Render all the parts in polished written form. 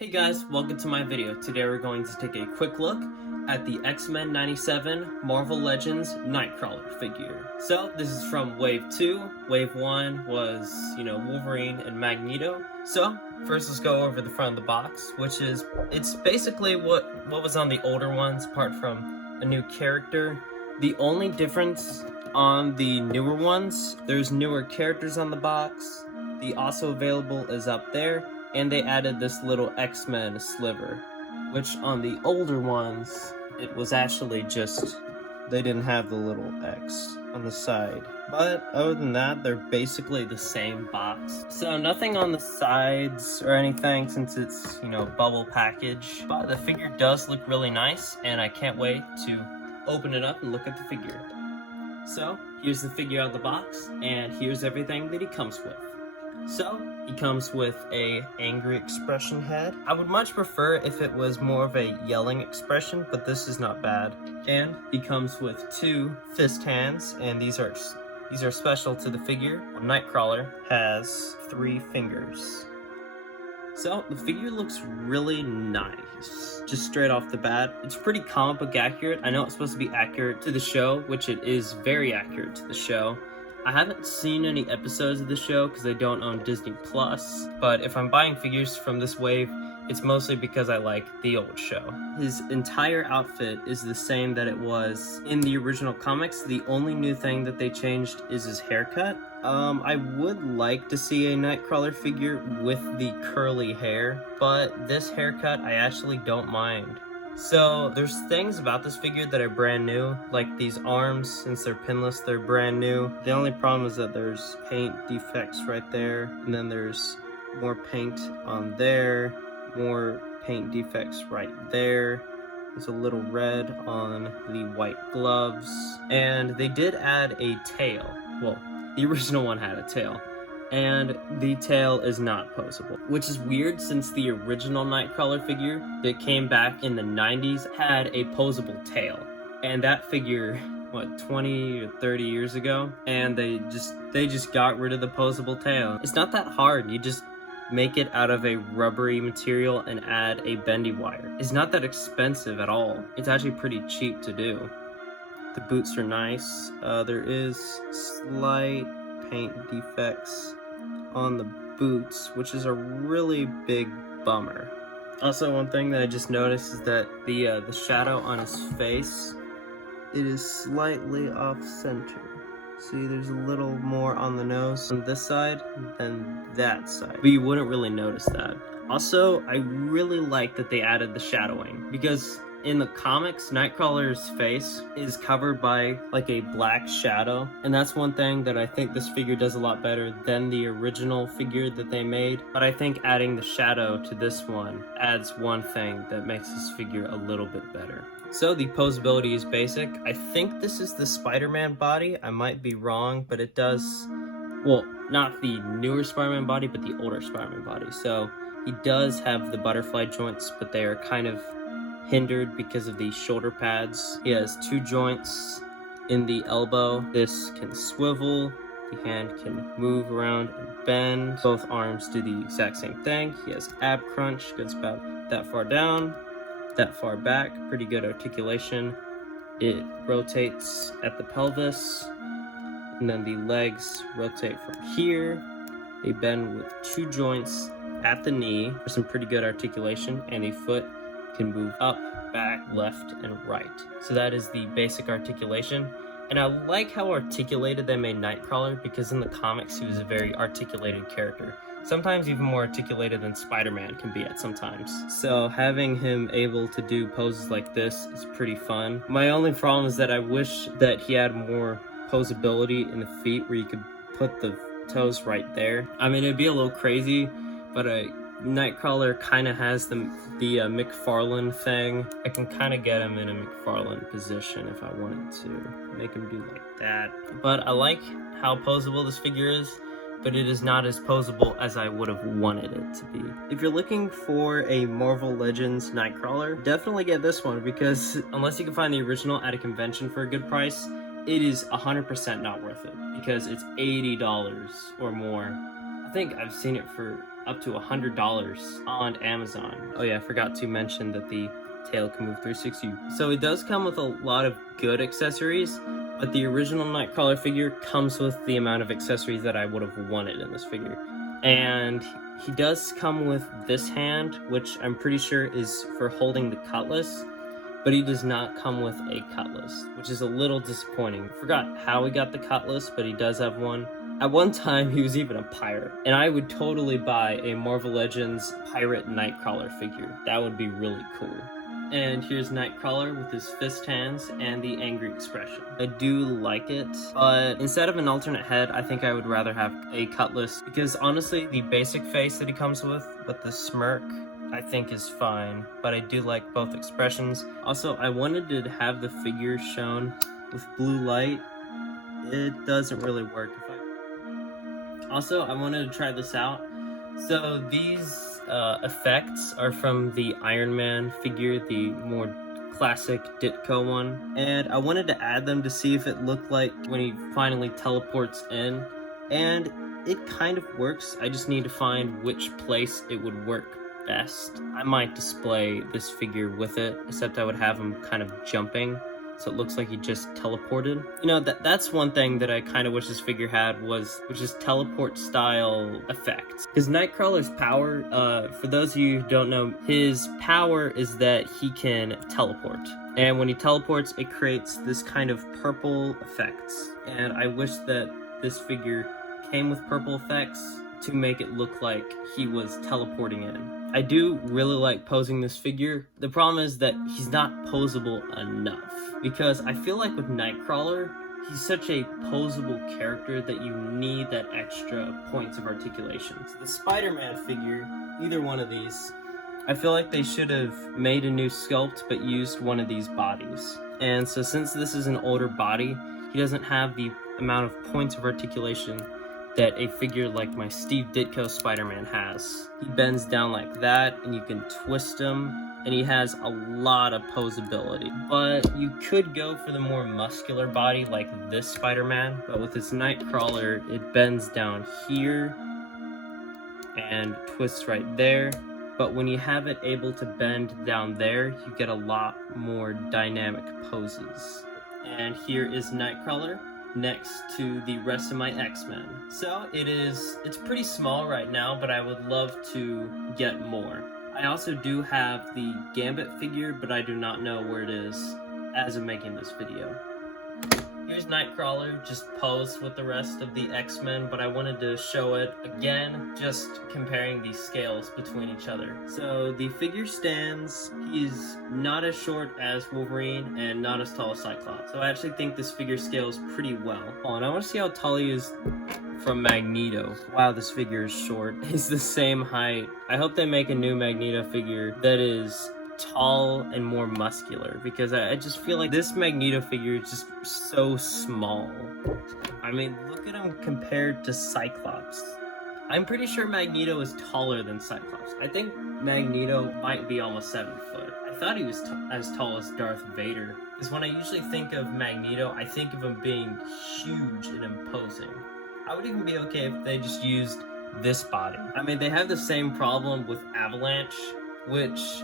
Hey guys, welcome to my video. Today we're going to take a quick look at the X-Men 97 Marvel Legends Nightcrawler figure. So this is from Wave 2. Wave 1 was, Wolverine and Magneto. So first let's go over the front of the box, which is, it's basically what was on the older ones apart from a new character. The only difference on the newer ones, there's newer characters on the box. The also available is up there. And they added this little X-Men sliver, which on the older ones, it was actually just, they didn't have the little X on the side. But other than that, they're basically the same box. So nothing on the sides or anything since it's, bubble package. But the figure does look really nice, and I can't wait to open it up and look at the figure. So here's the figure out of the box, and here's everything that he comes with. So, he comes with a angry expression head. I would much prefer if it was more of a yelling expression, but this is not bad. And he comes with 2 fist hands, and these are special to the figure. Nightcrawler has 3 fingers. So, the figure looks really nice, just straight off the bat. It's pretty comic book accurate. I know it's supposed to be accurate to the show, which it is very accurate to the show. I haven't seen any episodes of the show because I don't own Disney Plus, but if I'm buying figures from this wave, it's mostly because I like the old show. His entire outfit is the same that it was in the original comics. The only new thing that they changed is his haircut. I would like to see a Nightcrawler figure with the curly hair, but this haircut I actually don't mind. So, there's things about this figure that are brand new, like these arms, since they're pinless, they're brand new. The only problem is that there's paint defects right there, and then there's more paint on there, more paint defects right there. There's a little red on the white gloves, and they did add a tail. Well, the original one had a tail. And the tail is not posable, which is weird since the original Nightcrawler figure that came back in the 90s had a posable tail. And that figure, 20 or 30 years ago, and they just got rid of the posable tail. It's not that hard, you just make it out of a rubbery material and add a bendy wire. It's not that expensive at all. It's actually pretty cheap to do. The boots are nice. There is slight paint defects on the boots, which is a really big bummer. Also, one thing that I just noticed is that the shadow on his face, it is slightly off center. See, there's a little more on the nose on this side than that side, but you wouldn't really notice that. Also, I really like that they added the shadowing, because in the comics, Nightcrawler's face is covered by like a black shadow, and that's one thing that I think this figure does a lot better than the original figure that they made. But I think adding the shadow to this one adds one thing that makes this figure a little bit better. So the posability is basic. I think this is the Spider-Man body. I might be wrong, but it does, well, not the newer Spider-Man body, but the older Spider-Man body. So he does have the butterfly joints, but they are kind of hindered because of the shoulder pads. He has 2 joints in the elbow. This can swivel, the hand can move around and bend. Both arms do the exact same thing. He has ab crunch, goes about that far down, that far back, pretty good articulation. It rotates at the pelvis, and then the legs rotate from here. They bend with 2 joints at the knee for some pretty good articulation, and the foot can move up, back, left, and right. So that is the basic articulation. And I like how articulated they made Nightcrawler, because in the comics he was a very articulated character. Sometimes even more articulated than Spider-Man can be at sometimes. So having him able to do poses like this is pretty fun. My only problem is that I wish that he had more posability in the feet where you could put the toes right there. I mean, it'd be a little crazy, but Nightcrawler kind of has the McFarlane thing. I can kind of get him in a McFarlane position if I wanted to. Make him do like that. But I like how posable this figure is, but it is not as posable as I would have wanted it to be. If you're looking for a Marvel Legends Nightcrawler, definitely get this one, because unless you can find the original at a convention for a good price, it is 100% not worth it, because it's $80 or more. I think I've seen it for up to $100 on Amazon. Oh yeah, I forgot to mention that the tail can move 360. So it does come with a lot of good accessories, but the original Nightcrawler figure comes with the amount of accessories that I would have wanted in this figure. And he does come with this hand, which I'm pretty sure is for holding the cutlass, but he does not come with a cutlass, which is a little disappointing. Forgot how he got the cutlass, but he does have one. At one time, he was even a pirate, and I would totally buy a Marvel Legends pirate Nightcrawler figure. That would be really cool. And here's Nightcrawler with his fist hands and the angry expression. I do like it, but instead of an alternate head, I think I would rather have a cutlass, because honestly, the basic face that he comes with the smirk, I think is fine, but I do like both expressions. Also, I wanted to have the figure shown with blue light. It doesn't really work. Also, I wanted to try this out. So these effects are from the Iron Man figure, the more classic Ditko one, and I wanted to add them to see if it looked like when he finally teleports in, and it kind of works. I just need to find which place it would work best. I might display this figure with it, except I would have him kind of jumping, so it looks like he just teleported. You know, that's one thing that I kind of wish this figure had, which is teleport style effects. Because Nightcrawler's power, for those of you who don't know, his power is that he can teleport. And when he teleports, it creates this kind of purple effects. And I wish that this figure came with purple effects to make it look like he was teleporting in. I do really like posing this figure. The problem is that he's not posable enough, because I feel like with Nightcrawler, he's such a posable character that you need that extra points of articulation. So the Spider-Man figure, either one of these, I feel like they should have made a new sculpt but used one of these bodies. And so since this is an older body, he doesn't have the amount of points of articulation that a figure like my Steve Ditko Spider-Man has. He bends down like that, and you can twist him, and he has a lot of posability. But you could go for the more muscular body like this Spider-Man, but with this Nightcrawler, it bends down here and twists right there. But when you have it able to bend down there, you get a lot more dynamic poses. And here is Nightcrawler next to the rest of my X-Men. So it's pretty small right now, but I would love to get more. I also do have the Gambit figure, but I do not know where it is as of making this video. Here's Nightcrawler just posed with the rest of the X-Men, but I wanted to show it again, just comparing these scales between each other. So the figure stands, he's not as short as Wolverine and not as tall as Cyclops. So I actually think this figure scales pretty well. Oh, and I want to see how tall he is from Magneto. Wow, this figure is short. He's the same height. I hope they make a new Magneto figure that is tall and more muscular, because I just feel like this Magneto figure is just so small. I mean, look at him compared to Cyclops. I'm pretty sure Magneto is taller than Cyclops. I think Magneto might be almost 7 foot. I thought he was as tall as Darth Vader, because when I usually think of Magneto, I think of him being huge and imposing. I would even be okay if they just used this body. I mean, they have the same problem with Avalanche, which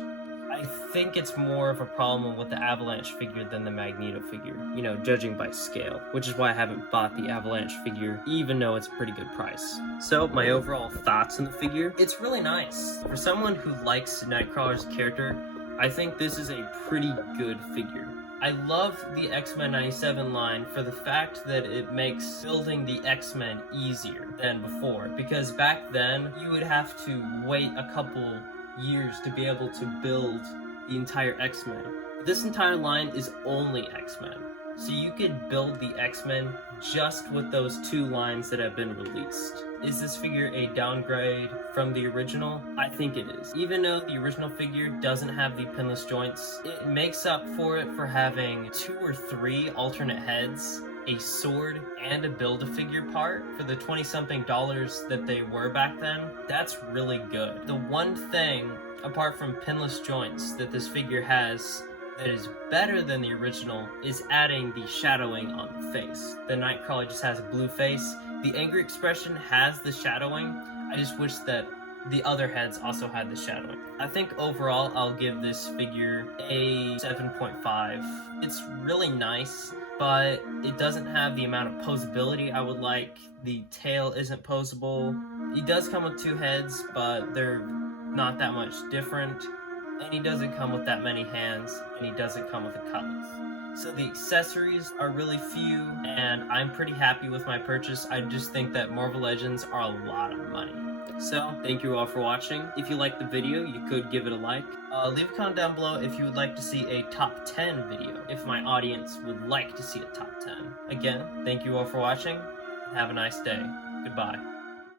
I think it's more of a problem with the Avalanche figure than the Magneto figure, you know, judging by scale, which is why I haven't bought the Avalanche figure, even though it's a pretty good price. So, my overall thoughts on the figure, it's really nice. For someone who likes Nightcrawler as a character, I think this is a pretty good figure. I love the X-Men 97 line for the fact that it makes building the X-Men easier than before, because back then, you would have to wait a couple years to be able to build the entire X-Men. This entire line is only X-Men, so you could build the X-Men just with those 2 lines that have been released. Is this figure a downgrade from the original? I think it is. Even though the original figure doesn't have the pinless joints, it makes up for it for having 2 or 3 alternate heads, a sword, and a Build-A-Figure part for the $20-something that they were back then. That's really good. The one thing, apart from pinless joints, that this figure has that is better than the original is adding the shadowing on the face. The Nightcrawler just has a blue face. The angry expression has the shadowing. I just wish that the other heads also had the shadowing. I think overall I'll give this figure a 7.5. It's really nice, but it doesn't have the amount of posability I would like. The tail isn't posable. He does come with 2 heads, but they're not that much different. And he doesn't come with that many hands, and he doesn't come with a cutlass. So the accessories are really few, and I'm pretty happy with my purchase. I just think that Marvel Legends are a lot of money. So, thank you all for watching. If you liked the video, you could give it a like. Leave a comment down below if you would like to see a top 10 video, if my audience would like to see a top 10. Again, thank you all for watching, and have a nice day. Goodbye.